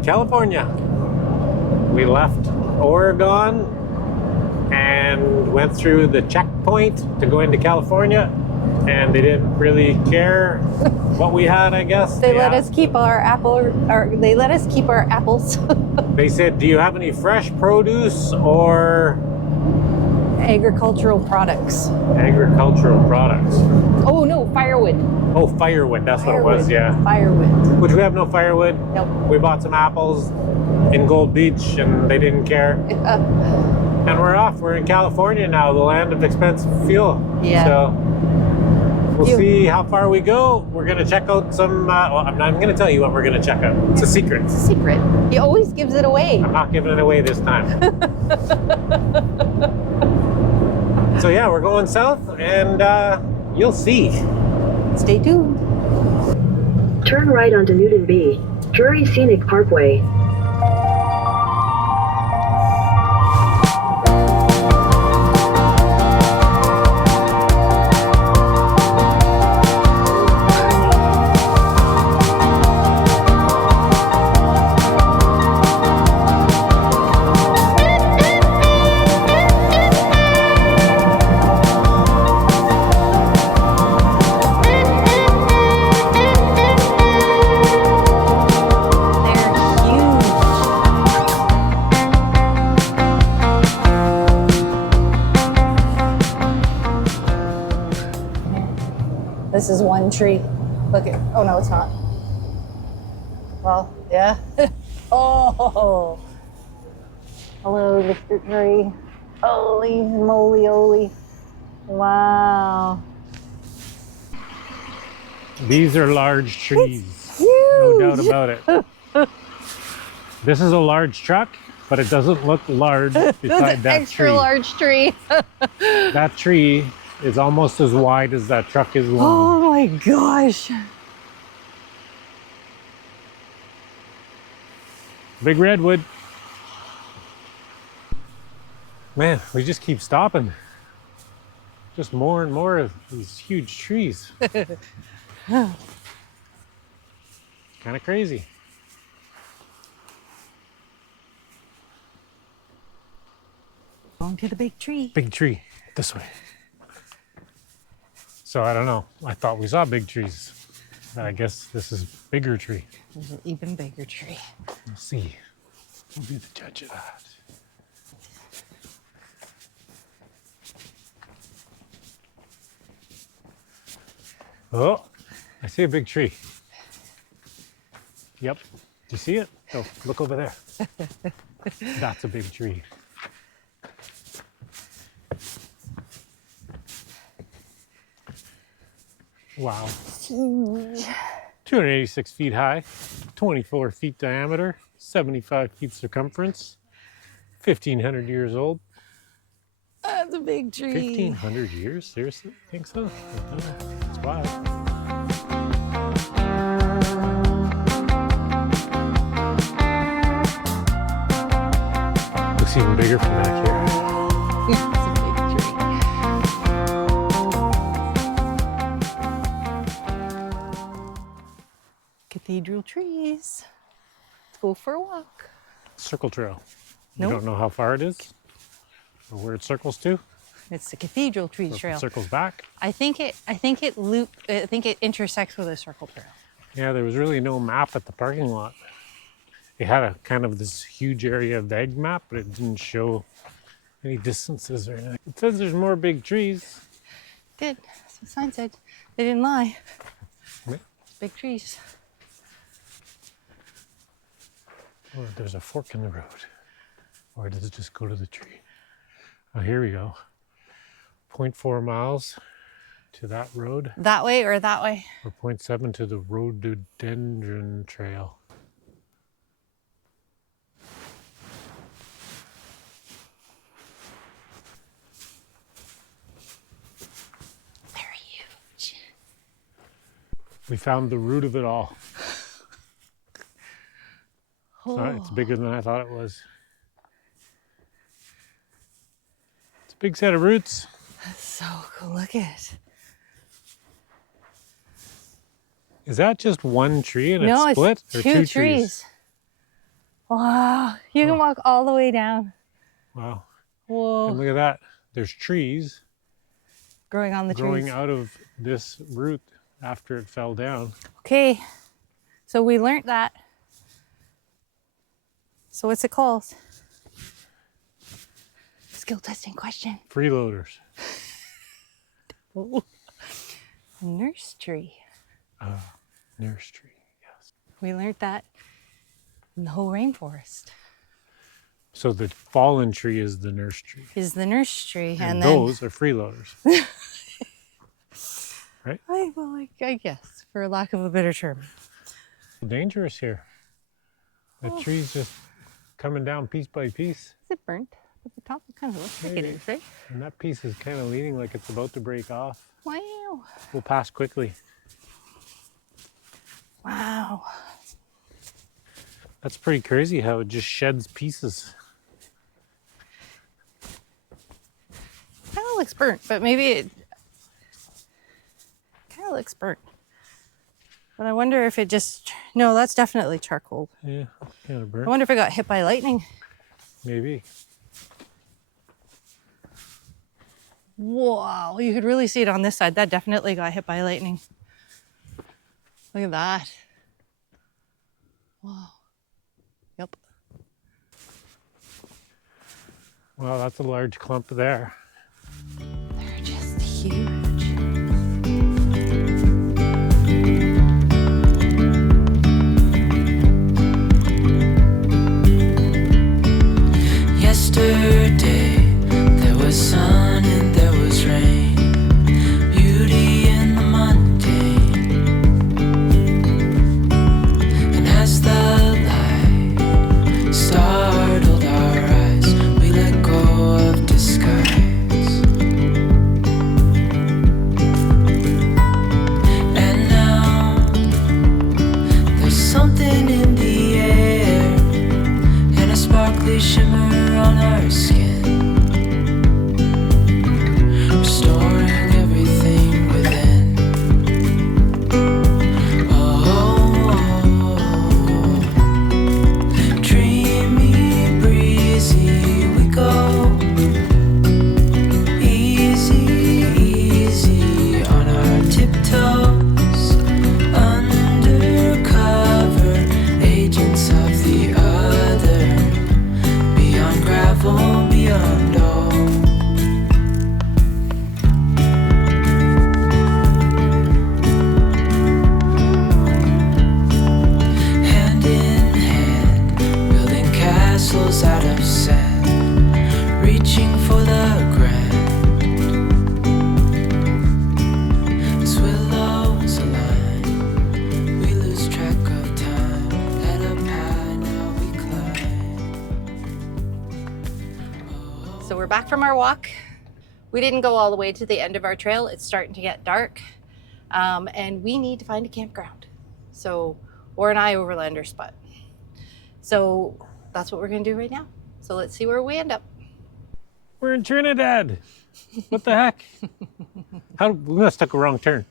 in California. We left Oregon and went through the checkpoint to go into California, and they didn't really care what we had, I guess. They let us keep our they let us keep our apples. They said, do you have any fresh produce or agricultural products? Agricultural products. Oh no, firewood. Oh, firewood, that's what it was, yeah. Firewood. Which we have no firewood. Nope. We bought some apples in Gold Beach and they didn't care. And we're off. We're in California now, the land of expensive fuel. Yeah. So we'll see how far we go. We're going to check out some, well, I'm not going to tell you what we're going to check out. It's a secret. It's a secret. He always gives it away. I'm not giving it away this time. So yeah, we're going south and you'll see. Stay tuned. Turn right onto Newton B, Drury Scenic Parkway. This is one tree. Look at, oh no, it's not. Well, yeah. Oh, hello, Mr. Tree. Holy moly, holy. Wow. These are large trees. It's huge. No doubt about it. This is a large truck, but it doesn't look large beside that extra tree. large tree. That tree is almost as wide as that truck is long. Oh my gosh. Big redwood. Man, we just keep stopping. Just more and more of these huge trees. Kind of crazy. Going to the big tree. Big tree, this way. So I don't know. I thought we saw big trees. I guess this is bigger tree. There's an even bigger tree. We'll see. We'll be the judge of that. Oh, I see a big tree. Yep. Do you see it? Oh, look over there. That's a big tree. Wow. Huge. 286 feet high, 24 feet diameter, 75 feet circumference, 1,500 years old. That's a big tree. 1,500 years? Seriously? Think so? That's wild. Looks even bigger from back here. It's a big tree. Cathedral trees. Let's go for a walk. Circle trail. Nope. You don't know how far it is? Or where it circles to? It's the Cathedral Tree Or if Trail. it circles back? I think it intersects with a circle trail. Yeah, there was really no map at the parking lot. It had a kind of this huge area of the egg map, but it didn't show any distances or anything. It says there's more big trees. Good. That's what the sign said. They didn't lie. Yeah. Big trees. Oh, there's a fork in the road. Or does it just go to the tree? Oh, here we go. 0.4 miles to that road, That way or that way? or 0.7 to the rhododendron trail. They're huge. We found the root of it all. It's bigger than I thought it was. It's a big set of roots. That's so cool. Look at it. Is that just one tree and No, it's split? it's Or two two trees. Wow, you can walk all the way down. Wow. Whoa. And look at that. There's trees Growing on the growing trees. out of this root after it fell down. Okay, so we learned that. So what's it called? Skill testing question. Freeloaders. Oh. Nurse tree. Nurse tree, yes. We learned that in the whole rainforest. So the fallen tree is the nurse tree. Is the nurse tree. And then those are freeloaders. Right? I guess, for lack of a better term. Dangerous here. The tree's just coming down piece by piece. Is it burnt? At the top, it kind of looks like it is, right? And that piece is kind of leaning like it's about to break off. Wow. We'll pass quickly. Wow. That's pretty crazy how it just sheds pieces. Kind of looks burnt, but maybe it kind of looks burnt. But I wonder if it just, no, that's definitely charcoal. Yeah, kind of I burnt. wonder if it got hit by lightning. Maybe. Wow, you could really see it on this side. That definitely got hit by lightning. Look at that. Wow. Yep. Well, that's a large clump there. They're just huge. Yesterday there was sun and there was rain, beauty in the mundane. And as the light startled our eyes, we let go of disguise. And now there's something in the air and a sparkly shimmer on our skin, restoring everything within. Oh, dreamy, breezy, we go. Easy, easy on our tiptoes, undercover agents of the other. Beyond gravel, beyond all. Hand in hand, building castles out of sand, reaching for the grand. As willows align, we lose track of time. Head up high, now we climb. So we're back from our walk. We didn't go all the way to the end of our trail. It's starting to get dark. And we need to find a campground. So, or an overlander spot. So that's what we're gonna do right now. So let's see where we end up. We're in Trinidad. What the heck? We must have took a wrong turn.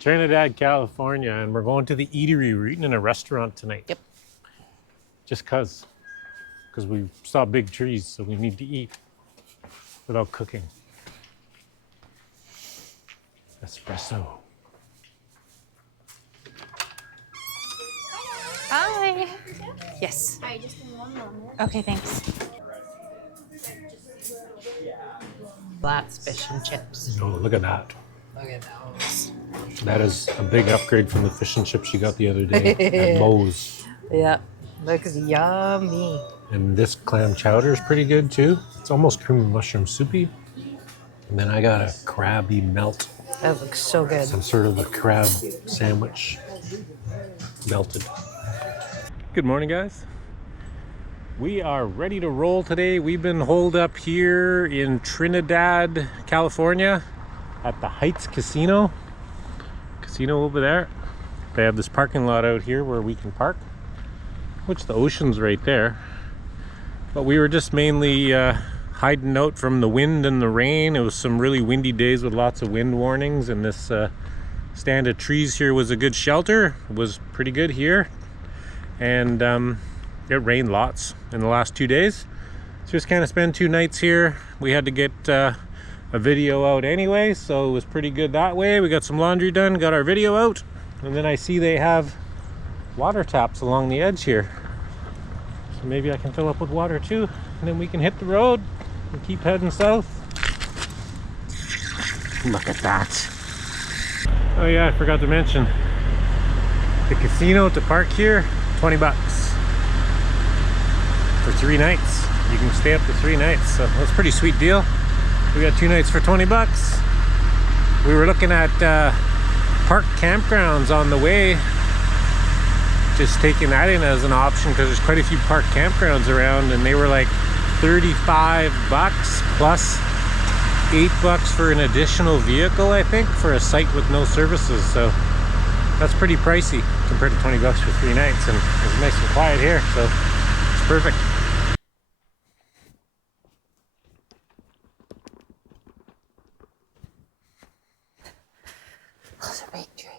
Trinidad, California, and we're going to the eatery. We're eating in a restaurant tonight. Yep. Just because we saw big trees, so we need to eat without cooking. Espresso. Hi. Yes. Hi, just in one moment. Okay, thanks. That's fish and chips. Oh, look at that. Look at those. That is a big upgrade from the fish and chips you got the other day at Moe's. Yeah, looks yummy. And this clam chowder is pretty good too. It's almost creamy mushroom soupy. And then I got a crabby melt. That looks so good. Some sort of a crab sandwich melted. Good morning, guys. We are ready to roll today. We've been holed up here in Trinidad, California at the Heights Casino over there. They have this parking lot out here where we can park, which the ocean's right there. But we were just mainly hiding out from the wind and the rain. It was some really windy days with lots of wind warnings, and this stand of trees here was a good shelter. It was pretty good here. and it rained lots in the last 2 days. So just kind of spend 2 nights here. We had to get a video out anyway, so it was pretty good that way. We got some laundry done, got our video out, and then I see they have water taps along the edge here. So maybe I can fill up with water too, and then we can hit the road and keep heading south. Look at that. Oh yeah, I forgot to mention, the casino to park here, 20 bucks for 3 nights. You can stay up to 3 nights, so that's a pretty sweet deal. We got 2 nights for 20 bucks. We were looking at park campgrounds on the way, just taking that in as an option because there's quite a few park campgrounds around, and they were like 35 bucks plus 8 bucks for an additional vehicle, I think, for a site with no services. So that's pretty pricey compared to 20 bucks for 3 nights, and it's nice and quiet here, so it's perfect. Those are big trees.